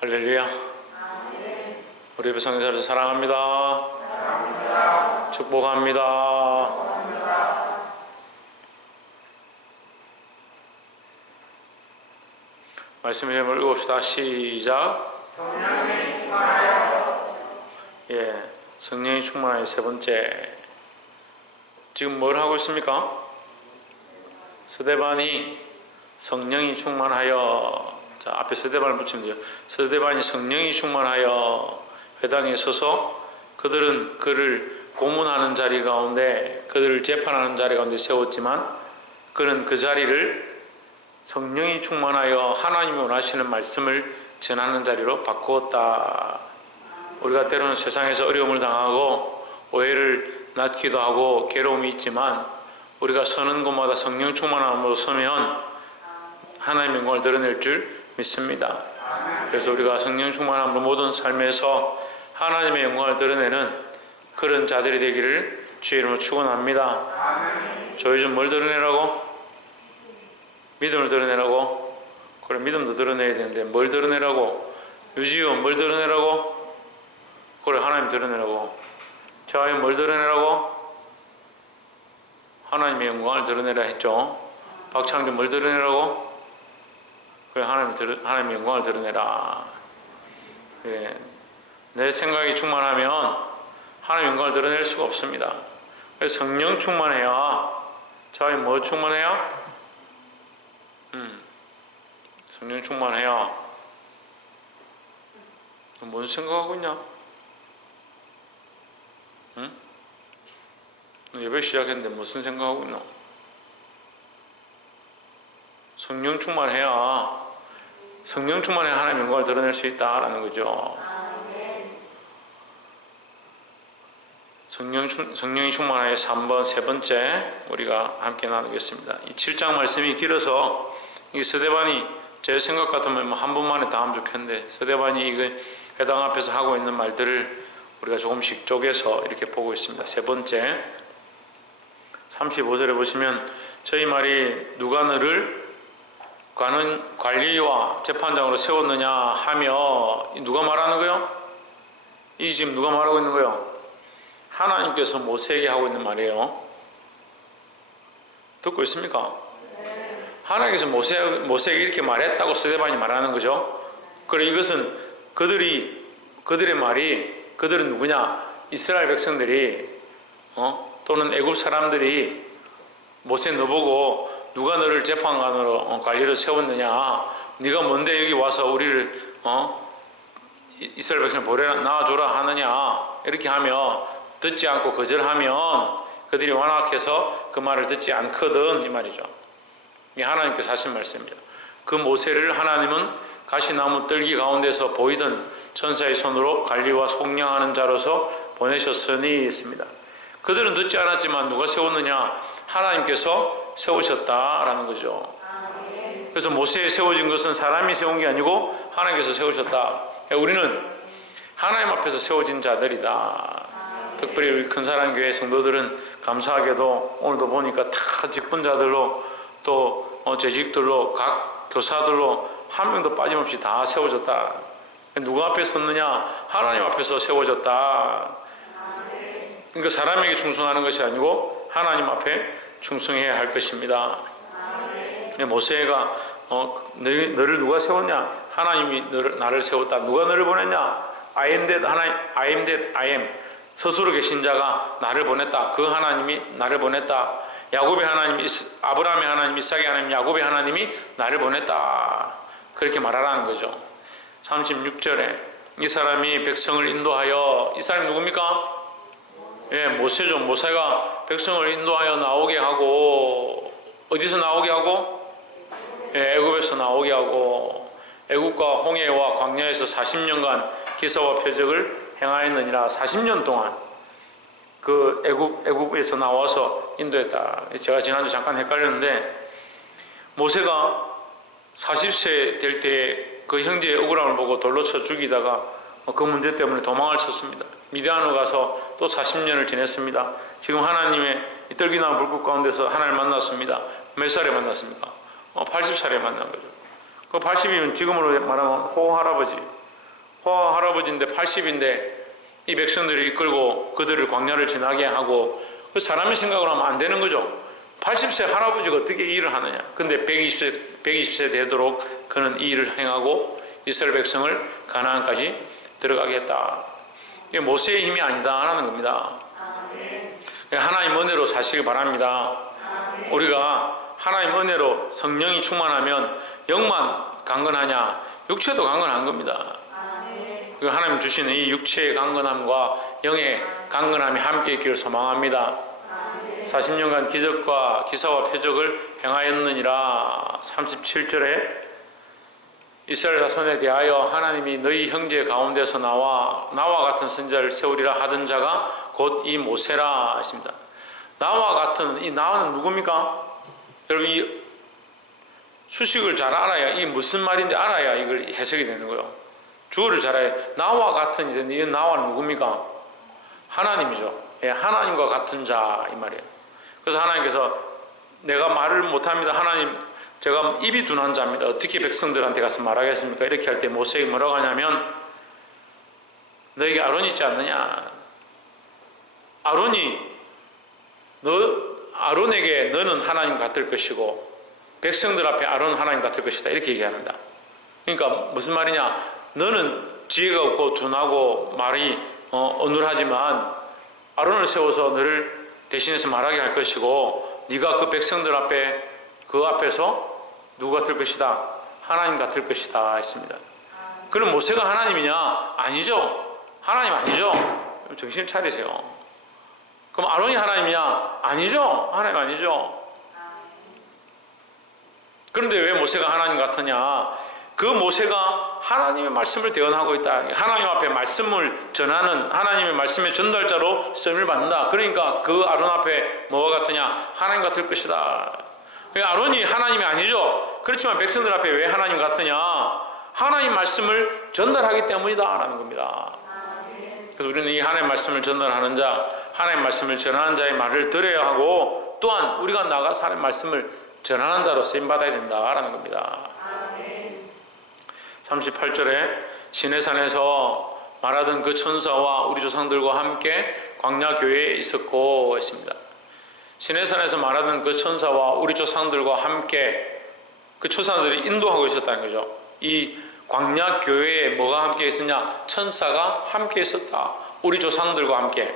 할렐루야. 우리 예배 성교사를 사랑합니다. 축복합니다. 말씀 제목을 읽읍시다. 시작. 성령이 충만하여 세 번째. 지금 뭘 하고 있습니까? 스데반이 성령이 충만하여, 자, 앞에 스데반을 붙이면 돼요. 스데반이 성령이 충만하여 회당에 서서 그들은 그를 고문하는 자리 가운데, 그들을 재판하는 자리 가운데 세웠지만 그는 그 자리를 성령이 충만하여 하나님이 원하시는 말씀을 전하는 자리로 바꾸었다. 우리가 때로는 세상에서 어려움을 당하고 오해를 낳기도 하고 괴로움이 있지만 우리가 서는 곳마다 성령 충만함으로 서면 하나님의 영광을 드러낼 줄 믿습니다. 그래서 우리가 성령 충만함으로 모든 삶에서 하나님의 영광을 드러내는 그런 자들이 되기를 주의 이름으로 축원합니다. 저희 좀 뭘 드러내라고? 믿음을 드러내라고? 그래, 믿음도 드러내야 되는데 뭘 드러내라고? 유지요, 뭘 드러내라고? 그래, 하나님 드러내라고. 저희 뭘 드러내라고? 하나님의 영광을 드러내라 했죠. 박창준 뭘 드러내라고? 그래, 하나님의 영광을 드러내라. 그래, 내 생각이 충만하면 하나님의 영광을 드러낼 수가 없습니다. 그래서 성령 충만해야. 저희 뭐 충만해야? 성령 충만해야. 뭔 생각하고 있냐? 응? 예배 시작했는데 무슨 생각하고 있나? 성령 충만해야, 성령 충만해야 하나님의 영광을 드러낼 수 있다라는 거죠. 성령이 충만하여 3번, 세 번째 우리가 함께 나누겠습니다. 이 7장 말씀이 길어서 이 스데반이 제 생각 같으면 한 번만에 다 하면 좋겠는데 스데반이 이거 회당 앞에서 하고 있는 말들을 우리가 조금씩 쪼개서 이렇게 보고 있습니다. 세 번째 35절에 보시면 저희 말이 누가 너를 관리와 재판장으로 세웠느냐 하며, 누가 말하는 거예요? 이 지금 누가 말하고 있는 거예요? 하나님께서 모세에게 하고 있는 말이에요. 듣고 있습니까? 하나님께서 모세에게 이렇게 말했다고 스데반이 말하는 거죠. 그래, 이것은 그들의 말이, 그들은 누구냐? 이스라엘 백성들이 또는 애굽 사람들이 모세 너보고 누가 너를 재판관으로 관리로 세웠느냐? 네가 뭔데 여기 와서 우리를 이스라엘 백성을 나와줘라 하느냐? 이렇게 하며 듣지 않고 거절하면 그들이 완악해서 그 말을 듣지 않거든, 이 말이죠. 이게 하나님께서 하신 말씀입니다. 그 모세를 하나님은 가시나무 뜰기 가운데서 보이던 천사의 손으로 관리와 속량하는 자로서 보내셨으니 있습니다. 그들은 듣지 않았지만 누가 세웠느냐? 하나님께서 세우셨다라는 거죠. 그래서 모세에 세워진 것은 사람이 세운 게 아니고 하나님께서 세우셨다. 우리는 하나님 앞에서 세워진 자들이다. 특별히 우리 큰사랑교회 성도들은 감사하게도 오늘도 보니까 다 직분자들로 또 재직들로 각 교사들로 한 명도 빠짐없이 다 세워졌다. 누가 앞에 섰느냐? 하나님 앞에서 세워졌다. 그러니까 사람에게 충성하는 것이 아니고 하나님 앞에 충성해야 할 것입니다. 모세가 너를 누가 세웠냐? 하나님이 나를 세웠다. 누가 너를 보냈냐? I am that I am. 스스로 계신 자가 나를 보냈다. 그 하나님이 나를 보냈다. 야곱의 하나님, 아브라함의 하나님, 이삭의 하나님, 야곱의 하나님이 나를 보냈다. 그렇게 말하라는 거죠. 36절에 이 사람이 백성을 인도하여, 이 사람이 누굽니까? 모세죠. 모세가 백성을 인도하여 나오게 하고, 어디서 나오게 하고? 애굽에서 나오게 하고, 애굽과 홍해와 광야에서 40년간 기사와 표적을 행하였느니라. 40년 동안 그 애굽에서 나와서 인도했다. 제가 지난주 잠깐 헷갈렸는데, 모세가 40세 될 때 그 형제의 억울함을 보고 돌로 쳐 죽이다가 그 문제 때문에 도망을 쳤습니다. 미디안으로 가서 또 40년을 지냈습니다. 지금 하나님의 떨기나무 불꽃 가운데서 하나님을 만났습니다. 몇 살에 만났습니까? 80살에 만난 거죠. 그 80이면 지금으로 말하면 호할아버지. 할아버지인데 80인데 이 백성들을 이끌고 그들을 광야를 지나게 하고, 그 사람의 생각으로 하면 안 되는 거죠. 80세 할아버지가 어떻게 이 일을 하느냐. 근데 120세 되도록 그는 이 일을 행하고 이스라엘 백성을 가나안까지 들어가게 했다. 이게 모세의 힘이 아니다라는 겁니다. 하나님 은혜로 사시기 바랍니다. 우리가 하나님 은혜로 성령이 충만하면 영만 강건하냐, 육체도 강건한 겁니다. 하나님 주시는 이 육체의 강건함과 영의 강건함이 함께 있기를 소망합니다. 40년간 기적과 기사와 표적을 행하였느니라. 37절에 이스라엘 자손에 대하여 하나님이 너희 형제 가운데서 나와 같은 선지자를 세우리라 하던 자가 곧 이 모세라 하십니다. 나와 같은, 이 나는 누굽니까? 여러분, 이 수식을 잘 알아야, 이 무슨 말인지 알아야 이걸 해석이 되는 거예요. 주어를 잘 알아야. 나와 같은, 이제 이 나와는 누굽니까? 하나님이죠. 예, 하나님과 같은 자, 이 말이에요. 그래서 하나님께서 내가 말을 못합니다. 하나님, 제가 입이 둔한 자입니다. 어떻게 백성들한테 가서 말하겠습니까? 이렇게 할 때 모세에게 뭐라고 하냐면, 너에게 아론이 있지 않느냐? 아론에게 너는 하나님 같을 것이고 백성들 앞에 아론 하나님 같을 것이다. 이렇게 얘기합니다. 그러니까 무슨 말이냐? 너는 지혜가 없고 둔하고 말이 어눌하지만 아론을 세워서 너를 대신해서 말하게 할 것이고, 네가 그 백성들 앞에 그 앞에서 누구 같을 것이다? 하나님 같을 것이다 했습니다. 그럼 모세가 하나님이냐? 아니죠. 하나님 아니죠. 정신 차리세요. 그럼 아론이 하나님이냐? 아니죠. 하나님 아니죠. 그런데 왜 모세가 하나님 같으냐? 그 모세가 하나님의 말씀을 대언하고 있다. 하나님 앞에 말씀을 전하는, 하나님의 말씀의 전달자로 쓰임을 받는다. 그러니까 그 아론 앞에 뭐가 같으냐? 하나님 같을 것이다. 아론이 하나님이 아니죠. 그렇지만 백성들 앞에 왜 하나님 같으냐? 하나님 말씀을 전달하기 때문이다 라는 겁니다. 그래서 우리는 이 하나님 말씀을 전달하는 자, 하나님 말씀을 전하는 자의 말을 들어야 하고, 또한 우리가 나가서 하나님 말씀을 전하는 자로 쓰임받아야 된다라는 겁니다. 38절에 시내산에서 말하던 그 천사와 우리 조상들과 함께 광야 교회에 있었고 했습니다. 시내산에서 말하던 그 천사와 우리 조상들과 함께, 그 천사들이 인도하고 있었다는 거죠. 이 광야 교회에 뭐가 함께 있었냐? 천사가 함께 있었다. 우리 조상들과 함께.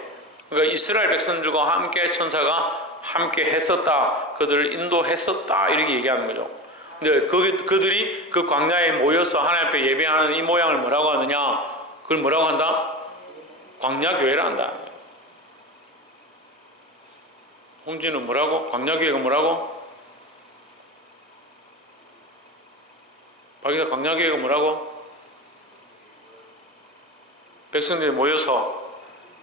그러니까 이스라엘 백성들과 함께 천사가 함께 했었다. 그들을 인도했었다. 이렇게 얘기하는 거죠. 근데 그들이 그 광야에 모여서 하나님 앞에 예배하는 이 모양을 뭐라고 하느냐? 그걸 뭐라고 한다? 광야 교회라 한다. 홍진은 뭐라고? 광야 교회가 뭐라고? 박이사 광야 교회가 뭐라고? 백성들이 모여서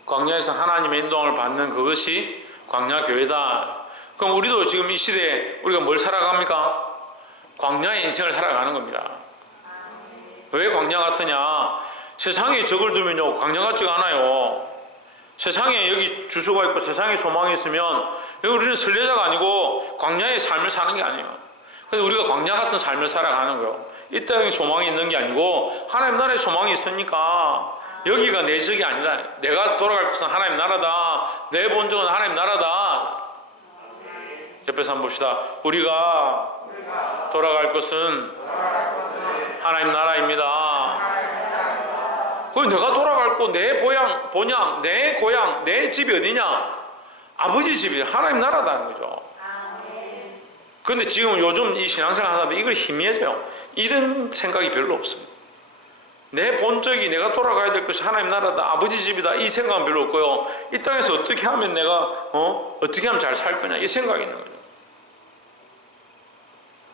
광야에서 하나님의 인도함을 받는 그것이 광야 교회다. 그럼 우리도 지금 이 시대에 우리가 뭘 살아갑니까? 광야의 인생을 살아가는 겁니다. 왜 광야 같으냐? 세상에 적을 두면요, 광야 같지가 않아요. 세상에 여기 주소가 있고 세상에 소망이 있으면 여기 우리는 선례자가 아니고 광야의 삶을 사는 게 아니에요. 그래서 우리가 광야 같은 삶을 살아가는 거예요. 이 땅에 소망이 있는 게 아니고 하나님 나라에 소망이 있으니까 여기가 내 적이 아니다. 내가 돌아갈 것은 하나님 나라다. 내 본적은 하나님 나라다. 옆에서 한번 봅시다. 우리가 돌아갈 것은 하나님 나라입니다. 그 내가 돌아갈 곳, 내 본향, 내 고향, 내 집이 어디냐? 아버지 집이 하나님 나라다는 거죠. 그런데 지금 요즘 이 신앙생활 하다 보면 이걸 희미해져요. 이런 생각이 별로 없습니다. 내 본적이 내가 돌아가야 될 것이 하나님 나라다, 아버지 집이다, 이 생각은 별로 없고요. 이 땅에서 어떻게 하면 내가 어떻게 하면 잘 살 거냐, 이 생각이 있는 거죠.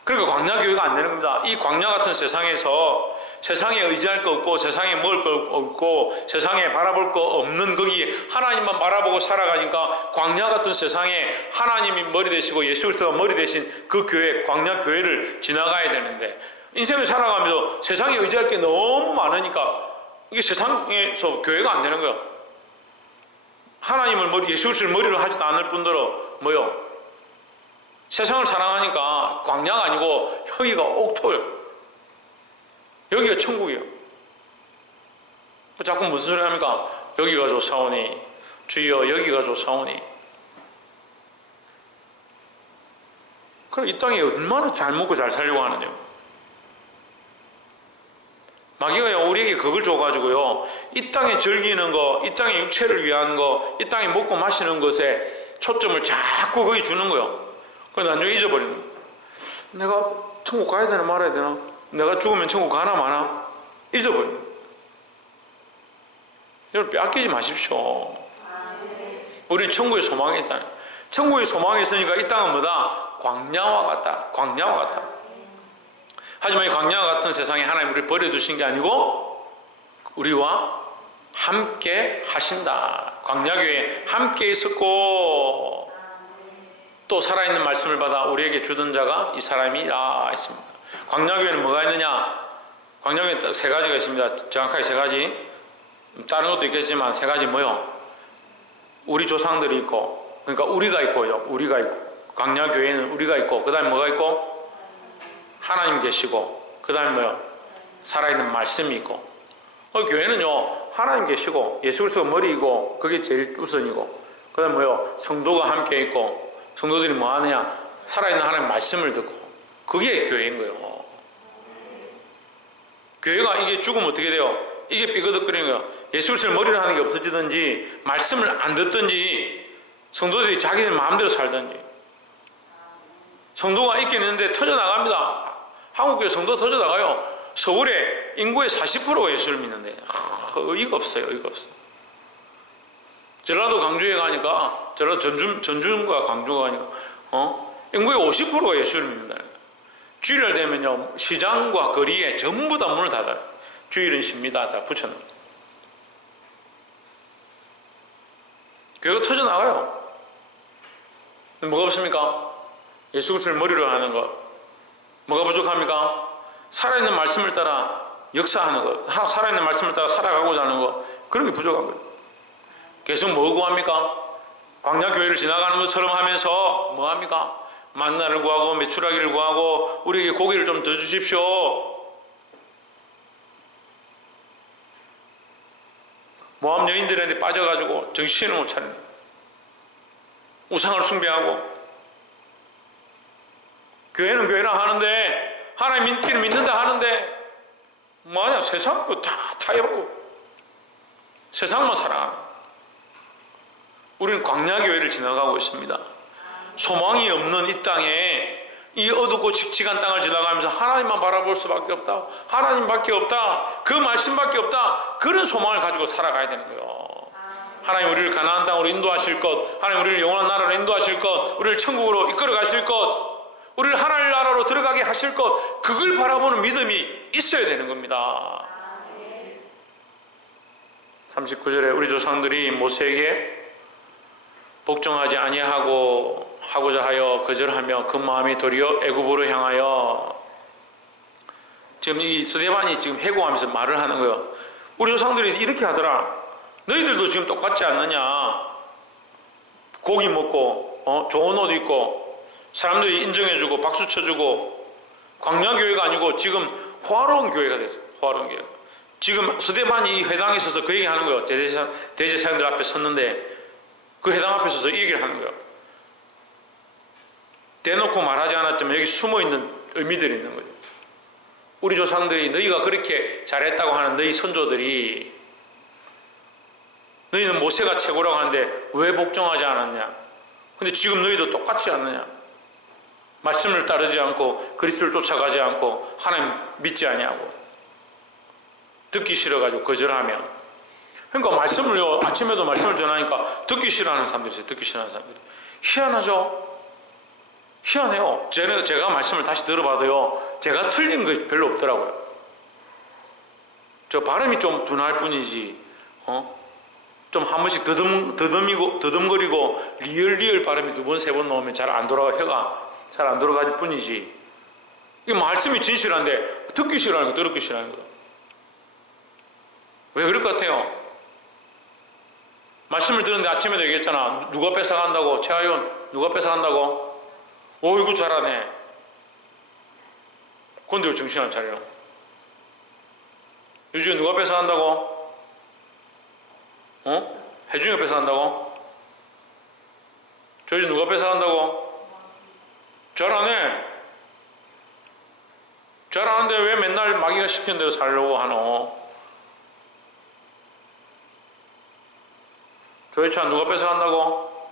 그러니까 광야 교회가 안 되는 겁니다. 이 광야 같은 세상에서 세상에 의지할 거 없고 세상에 먹을 거 없고 세상에 바라볼 거 없는 거기에 하나님만 바라보고 살아가니까 광야 같은 세상에 하나님이 머리 되시고 예수 그리스도가 머리 되신 그 교회, 광야 교회를 지나가야 되는데, 인생을 살아가면서 세상에 의지할 게 너무 많으니까 이게 세상에서 교회가 안 되는 거예요. 하나님을 예수 그리스도를 머리로 하지도 않을 뿐더러 세상을 사랑하니까 광야가 아니고 여기가 옥토예요. 여기가 천국이에요. 자꾸 무슨 소리 합니까? 여기가 좋사오니 주여 여기가 좋사오니. 그럼 이 땅에 얼마나 잘 먹고 잘 살려고 하느냐. 마귀가요 우리에게 그걸 줘가지고요 이 땅에 즐기는 거, 이 땅의 육체를 위한 거, 이 땅에 먹고 마시는 것에 초점을 자꾸 거기 주는 거예요. 그래서 나중에 잊어버리는 거예요. 내가 천국 가야 되나 말아야 되나? 내가 죽으면 천국 가나 마나? 잊어버리는 거예요. 여러분 빼앗기지 마십시오. 우리는 천국의 소망이 있다. 천국의 소망이 있으니까 이 땅은 뭐다? 광야와 같다. 광야와 같다. 하지만 이 광야와 같은 세상에 하나님 우리를 버려두신 게 아니고 우리와 함께 하신다. 광야교회에 함께 있었고 또 살아있는 말씀을 받아 우리에게 주던 자가 이 사람이라 했습니다. 광야교회는 뭐가 있느냐? 광야교회는 딱 세 가지가 있습니다. 정확하게 세 가지. 다른 것도 있겠지만 세 가지 뭐요? 우리 조상들이 있고, 그러니까 우리가 있고요. 우리가 있고. 광야교회는 우리가 있고, 그 다음에 뭐가 있고? 하나님 계시고, 그 다음에 뭐요? 살아있는 말씀이 있고. 교회는요, 하나님 계시고, 예수 그리스도가 머리이고, 그게 제일 우선이고, 그 다음에 뭐요? 성도가 함께 있고, 성도들이 뭐 하느냐? 살아있는 하나님 말씀을 듣고, 그게 교회인 거예요. 교회가 이게 죽으면 어떻게 돼요? 이게 삐그덕거리는 거예요. 예수 그리스도를 머리로 하는 게 없어지든지, 말씀을 안 듣든지, 성도들이 자기들 마음대로 살든지. 성도가 있긴 있는데 터져나갑니다. 한국교회 성도 터져나가요. 서울에 인구의 40%가 예수를 믿는데 의의가 없어요. 의의가 없어요. 전라도 광주에 가니까 전라도 전주과 광주가 가니까 인구의 50%가 예수를 믿는다. 주일날 되면요 시장과 거리에 전부 다 문을 닫아요. 주일은 쉽니다. 다 붙여놓습니다. 교회가 터져나가요. 뭐가 없습니까? 예수 그리스도를 머리로 하는 것. 뭐가 부족합니까? 살아있는 말씀을 따라 역사하는 것. 살아있는 말씀을 따라 살아가고자 하는 것. 그런 게 부족한 거예요. 계속 뭐 구합니까? 광야교회를 지나가는 것처럼 하면서 뭐 합니까? 만나를 구하고 메추라기를 구하고 우리에게 고기를 좀 더 주십시오. 모함 여인들한테 빠져가지고 정신을 못 차립니다. 우상을 숭배하고 교회는 교회라 하는데 하나님 믿기는 믿는다 하는데 뭐하냐? 세상 다 타협하고 세상만 살아가는. 우리는 광야교회를 지나가고 있습니다. 소망이 없는 이 땅에 이 어둡고 칙칙한 땅을 지나가면서 하나님만 바라볼 수밖에 없다. 하나님밖에 없다. 그 말씀밖에 없다. 그런 소망을 가지고 살아가야 되는 거예요. 하나님 우리를 가나안 땅으로 인도하실 것, 하나님 우리를 영원한 나라로 인도하실 것, 우리를 천국으로 이끌어 가실 것, 우리를 하나님 나라로 들어가게 하실 것, 그걸 바라보는 믿음이 있어야 되는 겁니다. 39절에 우리 조상들이 모세에게 복종하지 아니하고 하고자 하여 거절하며 그 마음이 도리어 애굽으로 향하여. 지금 이 스데반이 지금 해고하면서 말을 하는 거예요. 우리 조상들이 이렇게 하더라. 너희들도 지금 똑같지 않느냐? 고기 먹고 좋은 옷 입고 사람들이 인정해주고 박수 쳐주고 광야교회가 아니고 지금 호화로운 교회가 됐어요. 호화로운 교회. 지금 스데반이 이 회당에 있어서 그 얘기 하는 거예요. 대제사장들 앞에 섰는데 그 회당 앞에 서서 이 얘기를 하는 거예요. 대놓고 말하지 않았지만 여기 숨어있는 의미들이 있는 거예요. 우리 조상들이 너희가 그렇게 잘했다고 하는 너희 선조들이 너희는 모세가 최고라고 하는데 왜 복종하지 않았냐? 근데 지금 너희도 똑같지 않느냐? 말씀을 따르지 않고 그리스도를 쫓아가지 않고 하나님 믿지 아니하고 듣기 싫어가지고 거절하면. 그러니까 말씀을요 아침에도 말씀을 전하니까 듣기 싫어하는 사람들이 있어요. 듣기 싫어하는 사람들이. 희한하죠? 희한해요. 제가 말씀을 다시 들어봐도요 제가 틀린 거 별로 없더라고요. 저 발음이 좀 둔할 뿐이지 좀 한 번씩 더듬거리고 리얼 발음이 두 번 세 번 나오면 잘 안 돌아가. 혀가 잘 안 돌아갈 뿐이지. 이 말씀이 진실한데 듣기 싫어하는 거, 들었기 싫어하는 거. 왜 그럴 것 같아요? 말씀을 들었는데 아침에도 얘기했잖아. 누가 뺏어간다고? 최하윤 누가 뺏어간다고? 어이구 잘하네. 근데 왜 정신 안 차려? 요즘에 누가 뺏어간다고? 해중이가 뺏어간다고? 저희 누가 뺏어간다고? 잘하네. 잘하는데 왜 맨날 마귀가 시키는 대로 살려고 하노? 조회차 누가 뺏어간다고?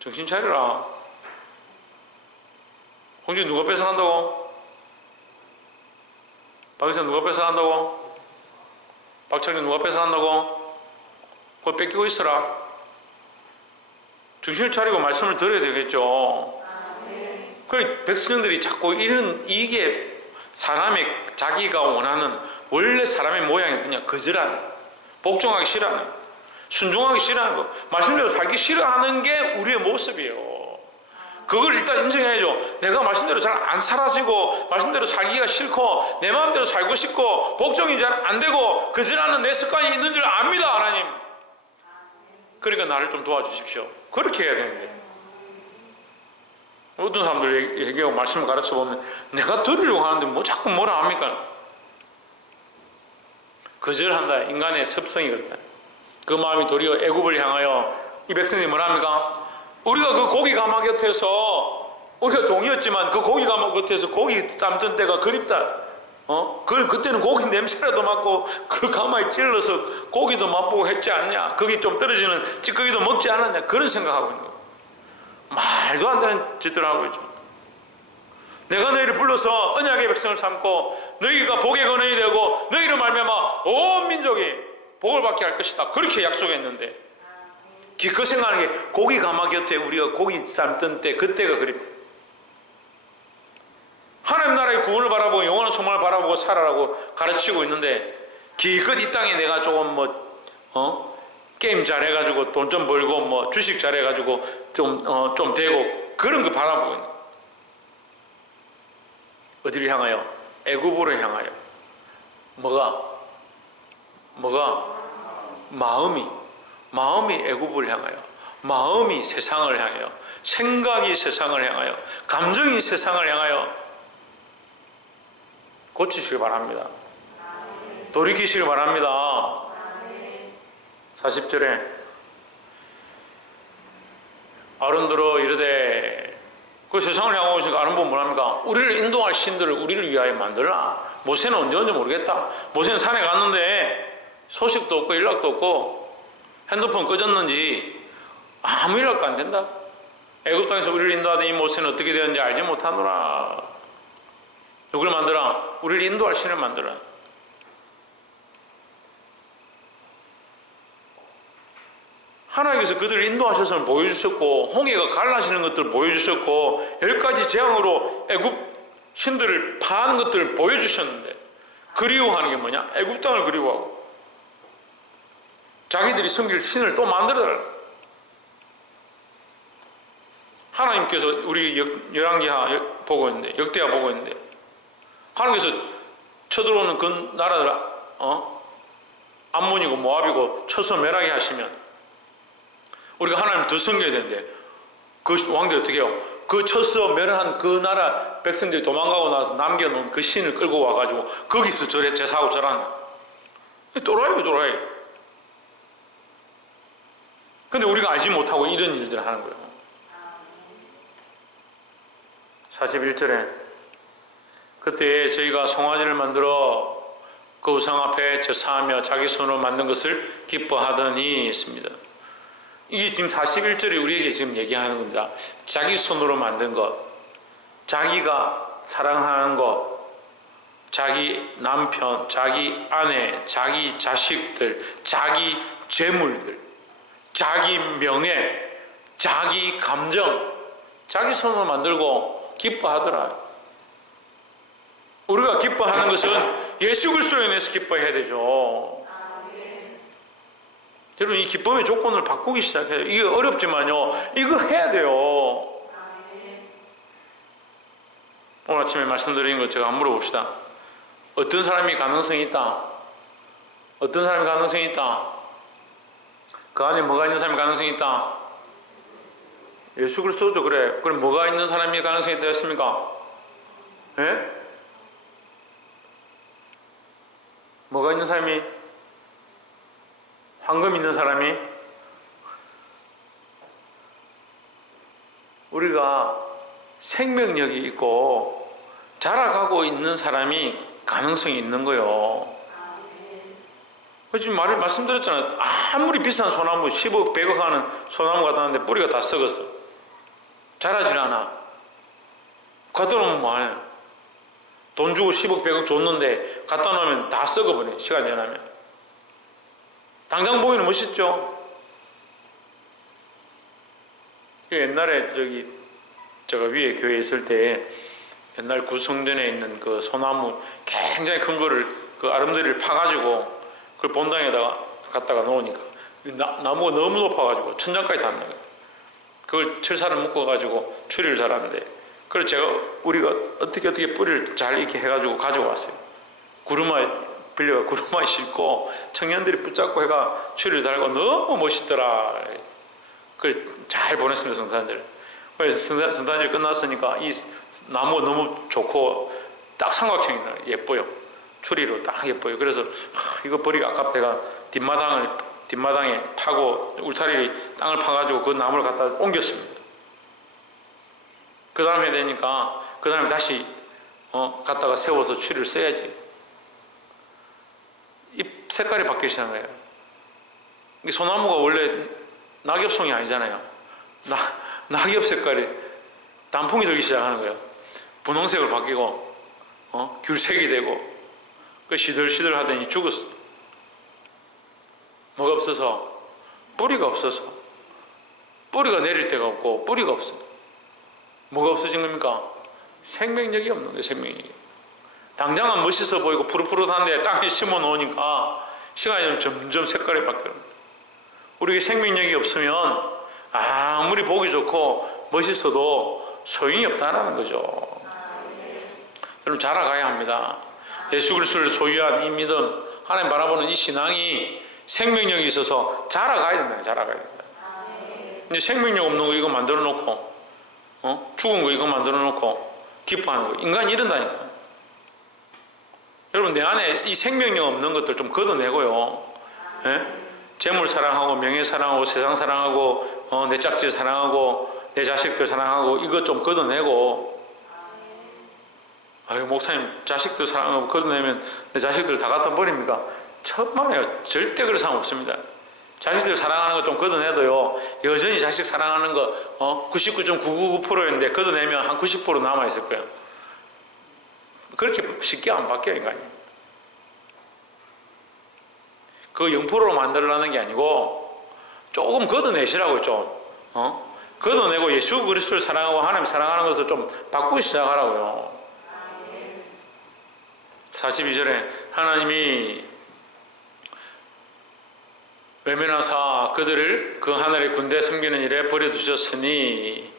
정신 차리라. 홍진 누가 뺏어간다고? 박유선 누가 뺏어간다고? 박창진 누가 뺏어간다고? 그거 뺏기고 있어라. 정신을 차리고 말씀을 들어야 되겠죠. 그래, 백성들이 자꾸 이게 사람의 자기가 원하는 원래 사람의 모양이 뭐냐? 거절하는, 복종하기 싫어하는, 순종하기 싫어하는 거, 말씀대로 살기 싫어하는 게 우리의 모습이에요. 그걸 일단 인정해야죠. 내가 말씀대로 잘 안 살아지고 말씀대로 살기가 싫고 내 마음대로 살고 싶고 복종이 잘 안 되고 거절하는 내 습관이 있는 줄 압니다, 하나님. 그러니까 나를 좀 도와주십시오. 그렇게 해야 되는데 어떤 사람들 얘기하고 말씀을 가르쳐 보면 내가 들으려고 하는데 뭐 자꾸 뭐라 합니까? 거절한다. 인간의 습성이 그렇다. 그 마음이 도리어 애굽을 향하여 이 백성들이 뭐라 합니까? 우리가 그 고기 가마 곁에서 우리가 종이었지만 그 고기 가마 곁에서 고기 삶던 때가 그립다. 그때는 고기 냄새라도 맡고 그 가마에 찔러서 고기도 맛보고 했지 않냐? 거기 좀 떨어지는 찌꺼기도 먹지 않았냐? 그런 생각하고 있는 거예요. 말도 안 되는 짓들을 하고 있죠. 내가 너희를 불러서 언약의 백성을 삼고 너희가 복의 근원이 되고 너희를 말미암아 온 민족이 복을 받게 할 것이다. 그렇게 약속했는데 기껏 생각하는 게 고기 가마 곁에 우리가 고기 삶던 때 그때가 그립다. 하나님 나라의 구원을 바라보고 영원한 소망을 바라보고 살아라고 가르치고 있는데 기껏 이 땅에 내가 조금 게임 잘해가지고 돈 좀 벌고 주식 잘해가지고 좀 되고 그런 거 바라보고 있는. 어디를 향하여? 애굽으로 향하여. 뭐가? 마음이 애굽을 향하여, 마음이 세상을 향하여, 생각이 세상을 향하여, 감정이 세상을 향하여 고치시길 바랍니다. 돌이키시길 바랍니다. 40절에 아론들어 이르되 그 세상을 향하고 오시니까 아론 보면 뭐랍니까? 우리를 인도할 신들을 우리를 위하여 만들라. 모세는 언제 모르겠다. 모세는 산에 갔는데 소식도 없고 연락도 없고 핸드폰 꺼졌는지 아무 연락도 안 된다. 애굽 땅에서 우리를 인도하던 이 모세는 어떻게 되었는지 알지 못하노라. 누굴 만들어? 우리를 인도할 신을 만들어. 하나님께서 그들을 인도하셔서 보여주셨고 홍해가 갈라지는 것들을 보여주셨고 10가지 재앙으로 애굽 신들을 파하는 것들을 보여주셨는데 그리워하는 게 뭐냐? 애굽 땅을 그리워하고 자기들이 섬길 신을 또 만들어달라. 하나님께서 우리 열왕기하 보고 있는데 역대하 보고 있는데 하나님께서 쳐들어오는 그 나라들 암몬이고 모압이고 쳐서 멸하게 하시면 우리가 하나님을 더 섬겨야 되는데 그 왕들이 어떻게 해요? 그 쳐서 멸한 그 나라 백성들이 도망가고 나서 남겨놓은 그 신을 끌고 와가지고 거기서 제사하고 절하는 또라이. 근데 우리가 알지 못하고 이런 일들을 하는 거예요. 41절에 그때 저희가 송아지를 만들어 그 우상 앞에 제사하며 자기 손으로 만든 것을 기뻐하더니 했습니다. 이게 지금 41절에 우리에게 지금 얘기하는 겁니다. 자기 손으로 만든 것, 자기가 사랑하는 것, 자기 남편, 자기 아내, 자기 자식들, 자기 재물들, 자기 명예, 자기 감정, 자기 손으로 만들고 기뻐하더라. 우리가 기뻐하는 것은 예수 그리스도로 인해서 기뻐해야 되죠. 여러분 이 기쁨의 조건을 바꾸기 시작해요. 이게 어렵지만요. 이거 해야 돼요. 오늘 아침에 말씀드린 거 제가 한번 물어봅시다. 어떤 사람이 가능성이 있다? 어떤 사람이 가능성이 있다? 그 안에 뭐가 있는 사람이 가능성이 있다? 예수 그리스도도 그래. 그럼 뭐가 있는 사람이 가능성이 있다 했습니까? 예? 있는 사람이? 황금 있는 사람이? 우리가 생명력이 있고 자라가고 있는 사람이 가능성이 있는 거요. 지금 말씀드렸잖아요. 아무리 비싼 소나무 10억, 100억 하는 소나무 갖다 놨는데 뿌리가 다 썩었어. 자라질 않아. 갖다 놓으면 뭐하냐. 돈 주고 10억, 100억 줬는데 갖다 놓으면 다 썩어버려. 시간이 지나면. 당장 보기는 멋있죠. 옛날에 제가 위에 교회에 있을 때 옛날 구성전에 있는 그 소나무 굉장히 큰 거를 그 아름드리를 파가지고 그걸 본당에다가 갖다가 놓으니까 나무가 너무 높아가지고 천장까지 닿는 거예요. 그걸 철사를 묶어가지고 추리를 잘하는데 그래서 우리가 어떻게 뿌리를 잘 이렇게 해가지고 가져왔어요. 구루마에 빌려가 구루마에 싣고 청년들이 붙잡고 해가 추리를 달고 너무 멋있더라. 그걸 잘 보냈습니다. 성탄절. 그래서 성탄절 끝났으니까 이 나무가 너무 좋고 딱 삼각형이 예뻐요. 추리로 딱 예뻐요. 그래서 이거 버리기 아깝다가 뒷마당에 파고 울타리 땅을 파가지고 그 나무를 갖다 옮겼습니다. 그 다음에 되니까 그 다음에 다시 갖다가 세워서 추리를 써야지. 잎 색깔이 바뀌기 시작한 거예요. 이게 소나무가 원래 낙엽송이 아니잖아요. 낙엽 색깔이 단풍이 들기 시작하는 거예요. 분홍색으로 바뀌고 귤색이 되고 그 시들시들 하더니 죽었어. 뭐가 없어서? 뿌리가 없어서. 뿌리가 내릴 데가 없고 뿌리가 없어. 뭐가 없어진 겁니까? 생명력이 없는 거예요. 생명력이. 당장은 멋있어 보이고 푸릇푸릇한데 땅에 심어 놓으니까 시간이 점점 색깔이 바뀌어요. 우리에게 생명력이 없으면 아무리 보기 좋고 멋있어도 소용이 없다는 거죠. 여러분 자라가야 합니다. 예수 그리스도를 소유한 이 믿음, 하나님 바라보는 이 신앙이 생명력이 있어서 자라가야 된다. 자라가야 된다. 근데 생명력 없는 거 이거 만들어 놓고 죽은 거 이거 만들어 놓고 기뻐하는 거 인간이 이런다니까. 여러분 내 안에 이 생명력 없는 것들 좀 걷어내고요. 예? 재물 사랑하고 명예 사랑하고 세상 사랑하고 내 짝지 사랑하고 내 자식들 사랑하고 이것 좀 걷어내고. 아유 목사님 자식들 사랑하고 걷어내면 내 자식들 다 갖다 버립니까? 천만에요. 절대 그럴 사람 없습니다. 자식들 사랑하는 거 좀 걷어내도요 여전히 자식 사랑하는 거 99.999%인데 걷어내면 한 90% 남아있을 거예요. 그렇게 쉽게 안 바뀌어요 인간이. 그거 0%로 만들어내는 게 아니고 조금 걷어내시라고 좀 걷어내고 예수 그리스도를 사랑하고 하나님 사랑하는 것을 좀 바꾸기 시작하라고요. 42절에 하나님이 외면하사 그들을 그 하늘의 군대 섬기는 일에 버려두셨으니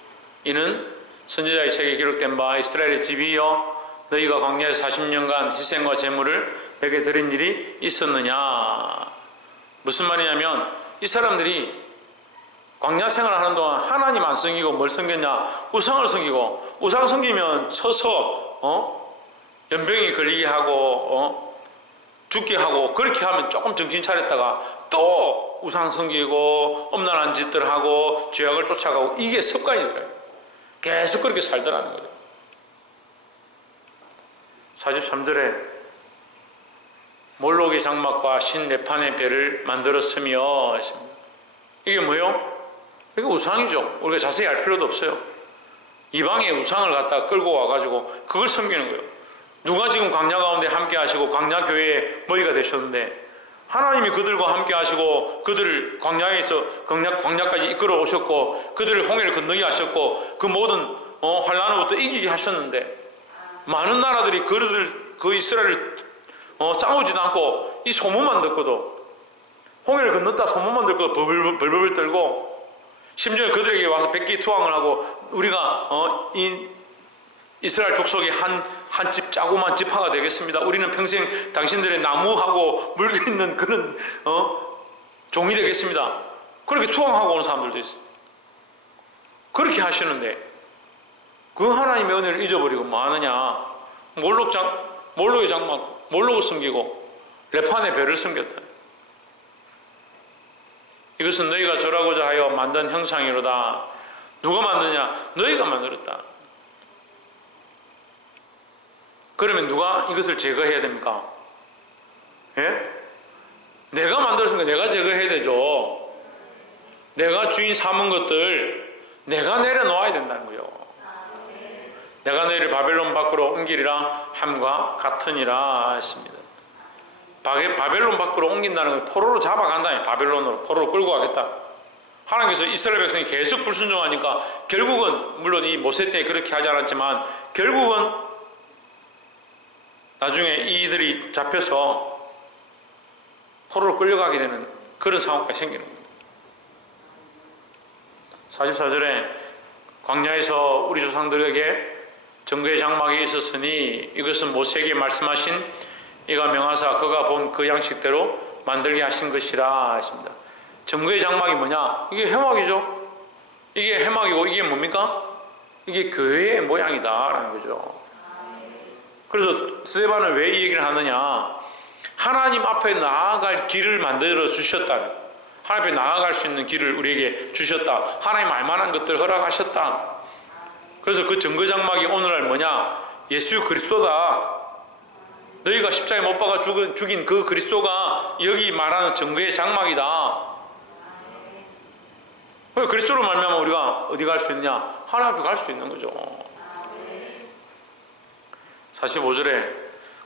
이는 선지자의 책에 기록된 바 이스라엘의 집이여 너희가 광야에서 40년간 희생과 제물을 내게 드린 일이 있었느냐. 무슨 말이냐면 이 사람들이 광야 생활을 하는 동안 하나님 안 섬기고 뭘 섬겼냐. 우상을 섬기고 우상 섬기면 쳐서 연병이 걸리게 하고 죽게 하고 그렇게 하면 조금 정신 차렸다가 또 우상 섬기고 엄란한 짓들 하고 죄악을 쫓아가고 이게 습관이더라고요. 계속 그렇게 살더라는 거예요. 43절에 몰록의 장막과 신레판의 배를 만들었으며 이게 뭐예요? 이게 우상이죠. 우리가 자세히 알 필요도 없어요. 이방의 우상을 갖다가 끌고 와가지고 그걸 섬기는 거예요. 누가 지금 광야 가운데 함께 하시고 광야 교회의 머리가 되셨는데 하나님이 그들과 함께 하시고 그들을 광야에서 광야까지 이끌어 오셨고 그들을 홍해를 건너게 하셨고 그 모든 환난으로부터 이기게 하셨는데 많은 나라들이 그 이스라엘을 싸우지도 않고 이 소문만 듣고도 홍해를 건넜다 소문만 듣고도 벌벌 떨고 심지어 그들에게 와서 백기투항을 하고 우리가 이 이스라엘 족속의 한 집 짜고만 지파가 되겠습니다. 우리는 평생 당신들의 나무하고 물고 있는 그런 종이 되겠습니다. 그렇게 투항하고 온 사람들도 있어요. 그렇게 하시는데 그 하나님의 은혜를 잊어버리고 뭐 하느냐. 몰록의 장막 몰록을 숨기고 레판의 별을 섬겼다. 이것은 너희가 절하고자 하여 만든 형상이로다. 누가 만드냐? 너희가 만들었다. 그러면 누가 이것을 제거해야 됩니까? 예? 내가 만들었으니까 내가 제거해야 되죠. 내가 주인 삼은 것들 내가 내려놓아야 된다는 거예요. 내가 너희를 바벨론 밖으로 옮기리라 함과 같으니라 했습니다. 바벨론 밖으로 옮긴다는 건 포로로 잡아간다. 바벨론으로 포로로 끌고 가겠다. 하나님께서 이스라엘 백성이 계속 불순종하니까 결국은 물론 이 모세 때 그렇게 하지 않았지만 결국은 나중에 이들이 잡혀서 포로로 끌려가게 되는 그런 상황까지 생기는 겁니다. 44절에 광야에서 우리 조상들에게 정거의 장막이 있었으니 이것은 모세에게 말씀하신 이가 명하사 그가 본 그 양식대로 만들게 하신 것이라 했습니다. 정거의 장막이 뭐냐? 이게 회막이죠. 이게 회막이고 이게 뭡니까? 이게 교회의 모양이다라는 거죠. 그래서 스데반은 왜 이 얘기를 하느냐? 하나님 앞에 나아갈 길을 만들어 주셨다. 하나님 앞에 나아갈 수 있는 길을 우리에게 주셨다. 하나님 알만한 것들을 허락하셨다. 그래서 그 증거 장막이 오늘날 뭐냐? 예수 그리스도다. 너희가 십자가에 못 박아 죽인 그 그리스도가 여기 말하는 증거의 장막이다. 그리스도로 말미암아 우리가 어디 갈 수 있냐? 하나님 앞에 갈 수 있는 거죠. 45절에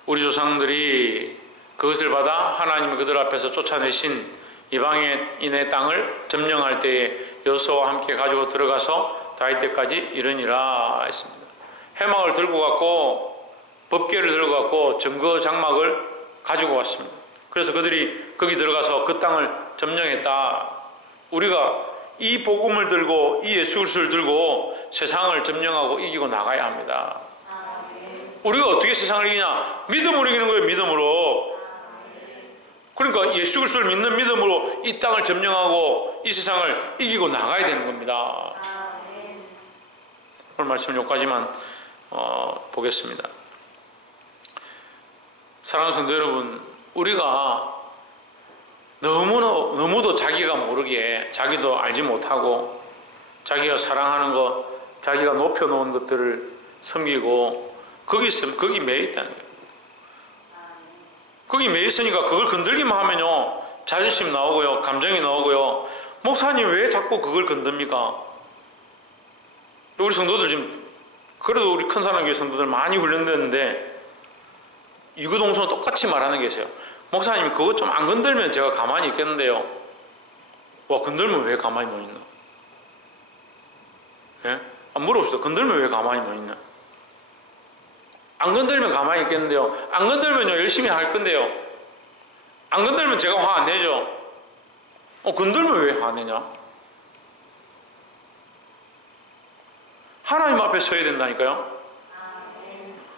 우리 조상들이 그것을 받아 하나님이 그들 앞에서 쫓아내신 이방인의 땅을 점령할 때에 여호수아와 함께 가지고 들어가서 다윗 때까지 이르니라 했습니다. 회막을 들고 갔고 법궤를 들고 갔고 증거 장막을 가지고 왔습니다. 그래서 그들이 거기 들어가서 그 땅을 점령했다. 우리가 이 복음을 들고 이 예수 그리스도를 들고 세상을 점령하고 이기고 나가야 합니다. 우리가 어떻게 세상을 이기냐? 믿음으로 이기는 거예요. 믿음으로. 그러니까 예수 그리스도를 믿는 믿음으로 이 땅을 점령하고 이 세상을 이기고 나가야 되는 겁니다. 오늘 말씀 여기까지만 보겠습니다. 사랑하는 성도 여러분, 우리가 너무도 자기가 모르게 자기도 알지 못하고 자기가 사랑하는 것, 자기가 높여놓은 것들을 섬기고 거기 매여 있다는 거예요. 거기 매여 있으니까 그걸 건들기만 하면요 자존심 나오고요, 감정이 나오고요. 목사님 왜 자꾸 그걸 건듭니까? 우리 성도들 지금 그래도 우리 큰 사랑교회 성도들 많이 훈련됐는데 이구동성은 똑같이 말하는 게 있어요. 목사님 그거 좀 안 건들면 제가 가만히 있겠는데요. 와, 건들면 왜 가만히 못 있나? 예? 물어봅시다. 건들면 왜 가만히 못 있나? 안 건들면 가만히 있겠는데요. 안 건들면요 열심히 할 건데요. 안 건들면 제가 화 안 내죠. 건들면 왜 화 안 내냐? 하나님 앞에 서야 된다니까요.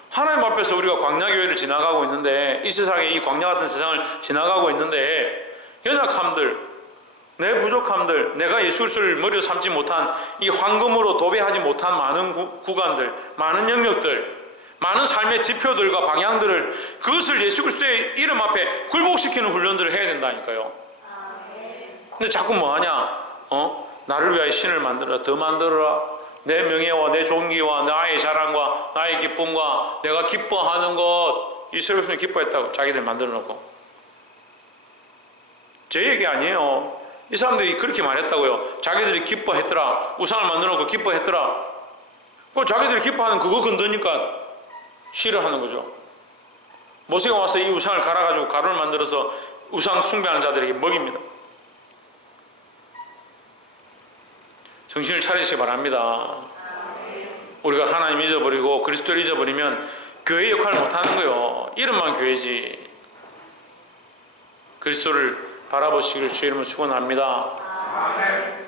하나님 앞에서 우리가 광야교회를 지나가고 있는데, 이 세상에 이 광야 같은 세상을 지나가고 있는데, 연약함들, 내 부족함들, 내가 예수 그리스도를 머리로 삼지 못한 이 황금으로 도배하지 못한 많은 구간들, 많은 영역들, 많은 삶의 지표들과 방향들을, 그것을 예수 그리스도의 이름 앞에 굴복시키는 훈련들을 해야 된다니까요. 근데 자꾸 뭐하냐? 나를 위하여 신을 만들어라, 더 만들어라. 내 명예와 내 존귀와 나의 자랑과 나의 기쁨과 내가 기뻐하는 것, 이스라엘 백성이 기뻐했다고 자기들 만들어 놓고. 제 얘기 아니에요. 이 사람들이 그렇게 말했다고요. 자기들이 기뻐했더라. 우상을 만들어 놓고 기뻐했더라. 자기들이 기뻐하는 그거 건드니까 싫어하는 거죠. 모세가 와서 이 우상을 갈아가지고 가루를 만들어서 우상 숭배하는 자들에게 먹입니다. 정신을 차리시기 바랍니다. 우리가 하나님 잊어버리고 그리스도를 잊어버리면 교회 역할을 못하는 거예요. 이름만 교회지. 그리스도를 바라보시기를 주의 이름으로 축원합니다.